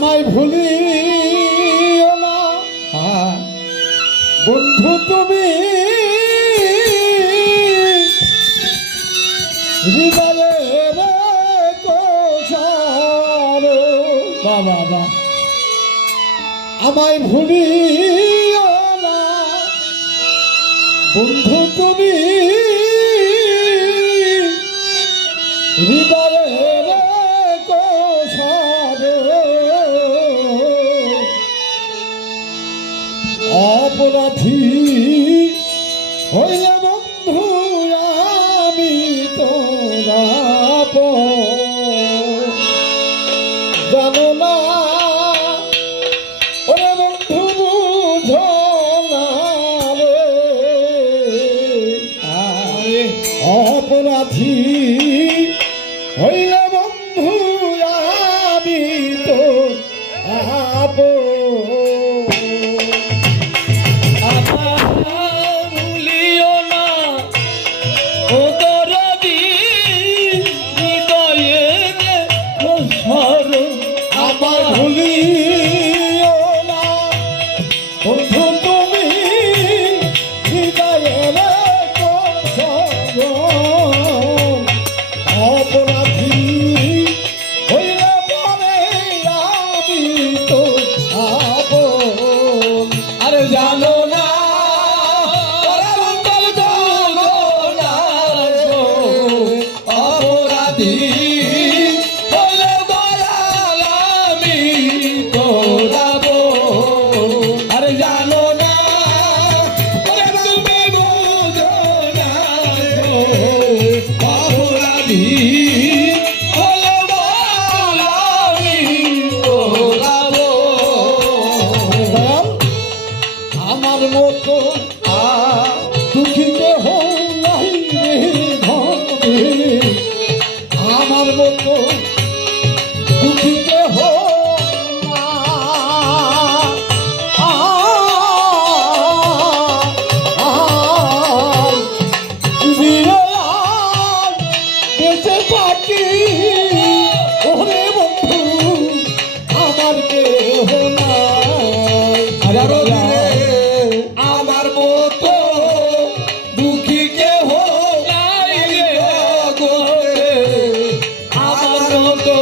আমায় ভুলিও না বন্ধু তুমি হৃদয়ের কোষার বাবা আমায় ভুলিও না বন্ধু তুমি হৃদয়ের কোষার অপরাধী হইলে বন্ধু আমি তোরা জানো না ওরে বন্ধু বুঝো না রে অপরাধী হইলে বন্ধু আমি তো ভুলিও না ও দরদি হৃদয়ে কোষার আমার ভুলিও না বন্ধু তুমি হৃদয়ের কোষার অপরাধী হইলে পরে আমি তো আপন আরে জানো না অপরাধী হলে দয়াল আমি তোরাব আরে জানো না তুমি বুঝো না অপরাধী হলে দয়াল আমি তোরাব আমার মতো দুঃখীকে নাই রে ধনে আমার মতো দুঃখীকে বেঁচে থাকি ওরে বন্ধু আমার কেহ নাই আমার মতো দুঃখী কেহ নাই রে জগতে আমার মতো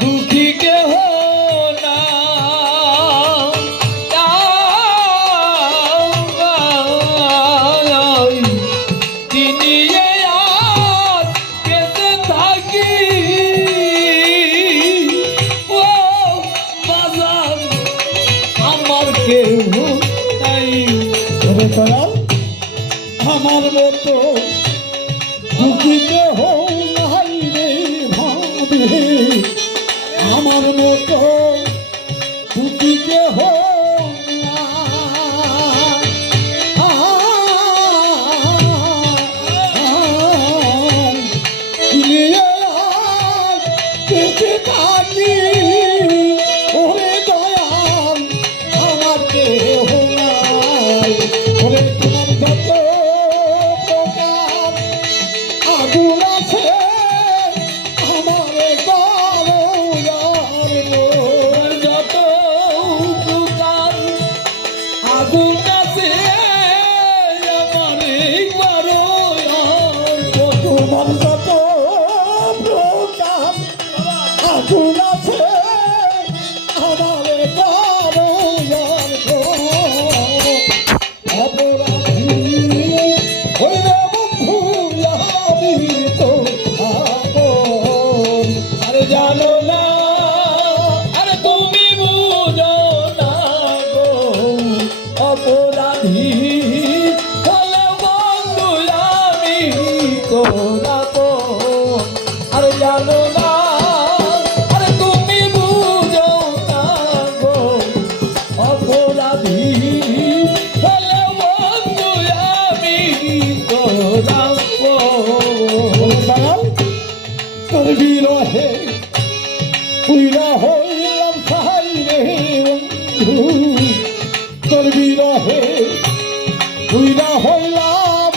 দুঃখী কেহ নাই তিনি আজ বেঁচে থাকি ও বাজার আমার কেউ নাই আমার মতো দুঃখীকে নাই রে ভাবে আমার মতো দুঃখীকে বেঁচে থাকি ওরে দয়াল আমার কেহ নাই ওরে তোমার যত প্রকার আগুন আছে আমার গরয়ার যত প্রকার আগুন আছে আমার তোমার যত প্রকার আগুন আছে আমার গরয়ার অপরাধী হইলে বন্ধু আমি তো আপন আরে জানো না আরে তুমি বুঝো না গো অপরাধী হলে বন্ধু আমি তোরাব আরে জানো না আরে তুমি বুঝো না গো অপরাধী হলে বন্ধু আমি তোরাব তোর বিরহে পুইরা হইলাম সাহাই রে বন্ধু তোর বিরহে পুইরা হইলাম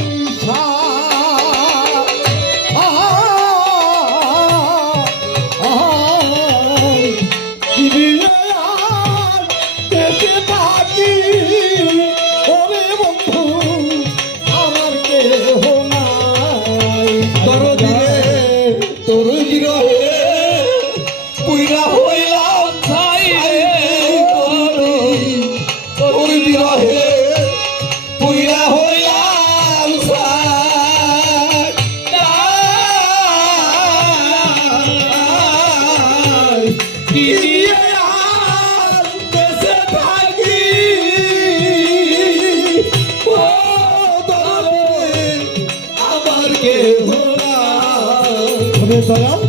দয়াল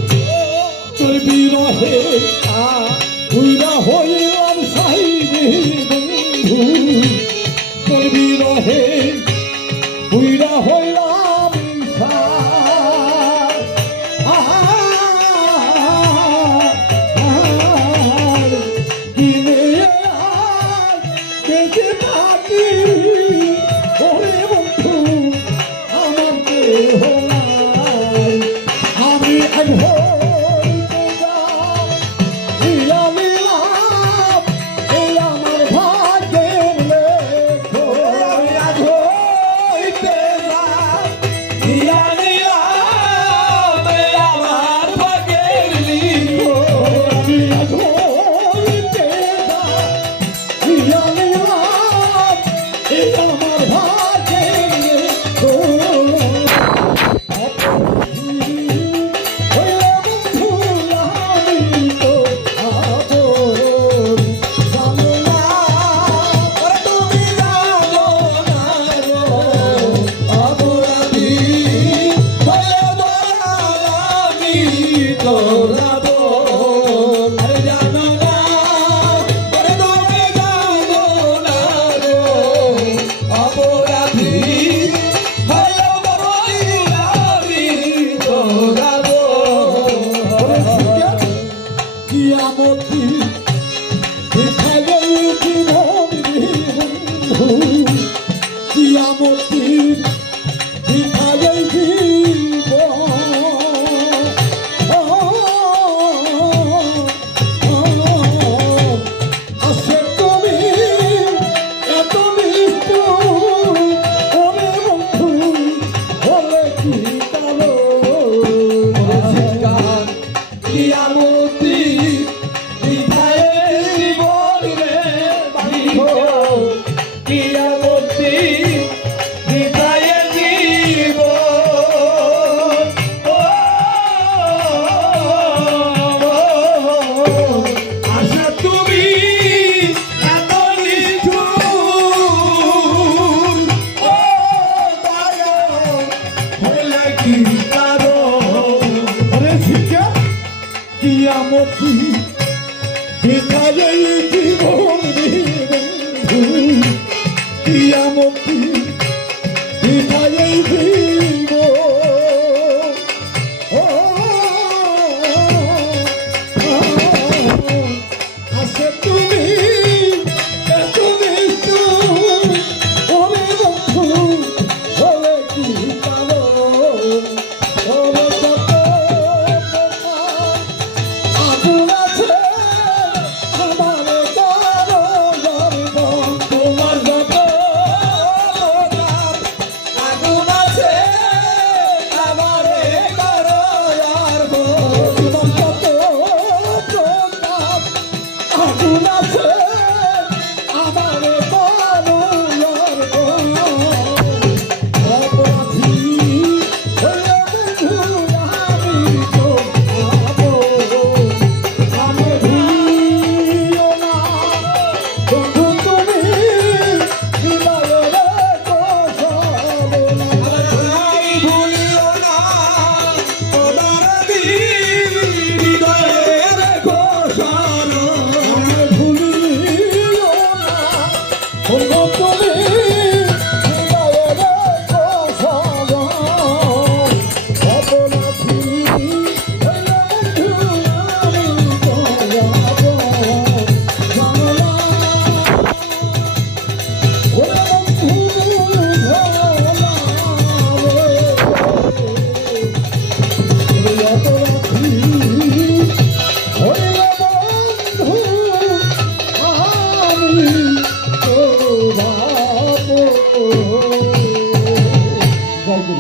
তোর বিরহে পুইরা হইলাম সাইরে বন্ধু তোর বিরহে পুইরা হইলাম কিনে বেঁচে থাকি ওরে বন্ধু আমার দেহ নাই আমি আজ হইতে যাই নিলাম এই আমার ভাগ্যের লেখো আমি আজ হইতে দিয়া নিলাম আমার ভাগ্যের লিখো। আমি আজ হইতে যাই নিলাম এই আমার ভাগ্যের লেখো ওরে তুমি জানো না গো অপরাধী হয়ে দয়ালামি তোরা বোন। আরে জানো না ওরে তুমি জানো না গো অপরাধী হয়ে দয়ালামি তোরা বোন। কিয়ামতি দেখাবে জীবন বন্ধু কিয়ামতি দেখাবে জীবন আসে তুমি এত নিষ্ঠুর ওরে বন্ধু হলে কি কালো কিয়ামতি বিধায়ে জীবন রে বাঁধিও। কিয়ামতি বিধায়ে জীবন। আশা তুমি এত নিষ্ঠুর ও দয়াল হলে কি কারণ। আরে শিক্ষা কিয়ামতি দেখাবে জীবন বন্ধু কিয়ামতি দেখাবে জীবন আসে তুমি এত নিষ্ঠুর ওরে বন্ধু হলে কি কারণ ওরে যত আগুন আছে আমার কারো গর্ব তোমার যত আগুন আছে আমারে করো আর তোমার কত প্রতাপ আগুন আছে আমার কারো গর্ব অপরাধী হয়ে বন্ধু আমি তো পাবো আমি ভুলিও না বন্ধু তুমি হৃদয়ের কোশলে আমি ভুলিও না তোমার হৃদয়ের ঘোষণ। আমি ভুলিও না বন্ধু তুমি হৃদয়ের কোশলে অপরাধী হইলে বন্ধু আমি তো যাবো জানলা ওরে বন্ধু ভোলা রে অপরাধী হইলে বন্ধু আমি তো যাবো জয় গুরু